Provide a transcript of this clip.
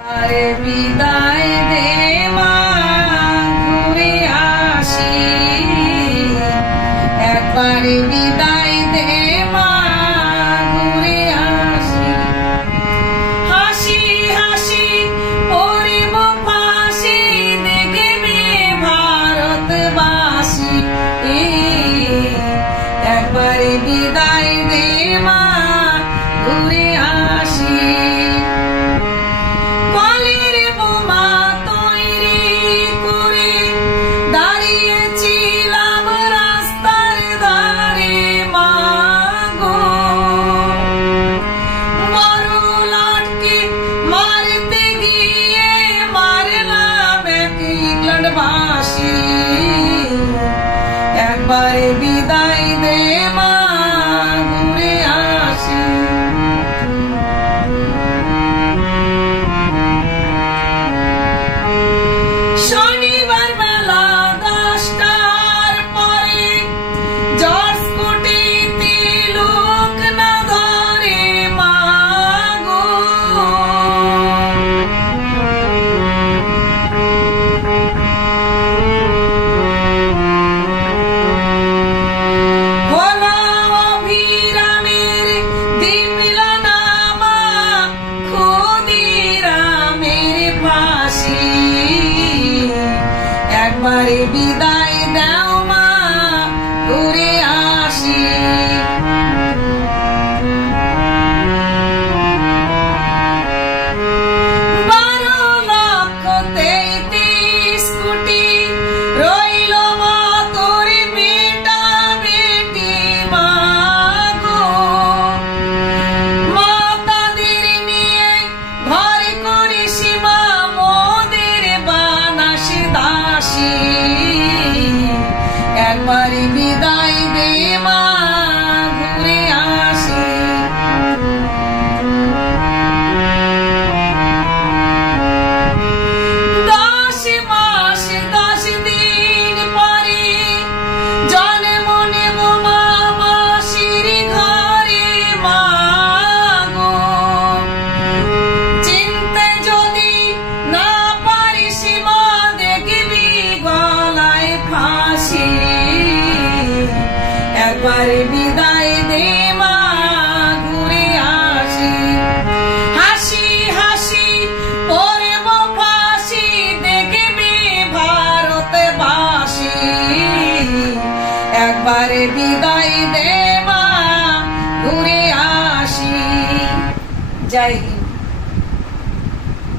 আরে বিদায় দে মা, ঘুরে আসি, একবারে বিদায় দে মা, ঘুরে আসি। হাসি হাসি পড়িব ফাঁসি, দেখবে ভারতবাসী, একবারে বিদায় দে মা, ঘুরে আসি। একবারে বিদায় দে মা, ঘুরে আসি। শনিবার বেলা 10টার পরে জর্জ কোটিতে লোক না ধরে মা গো, একবারে বিদায় দাও মা, ঘুরে আসি। 12,33,000 কোটি রইল মা তোর বেটা বেটি মা গো, মা তাদের নিয়ে ঘর করিস মা, মোদের বানাস দাসী, একবারে বিদায় দে মা, ঘুরে আসি। দশ মাস 10 দিন পরে জন্ম নেব মা, মাসির ঘরে মা গো, চিনতে যদি না পারিস মা, দেখবি গলায় ফাঁসি, একবারে বিদায় দে মা, ঘুরে আসি। হাসি হাসি পড়ব ফাঁসি, দেখবি ভারতবাসী, একবারে বিদায় দে।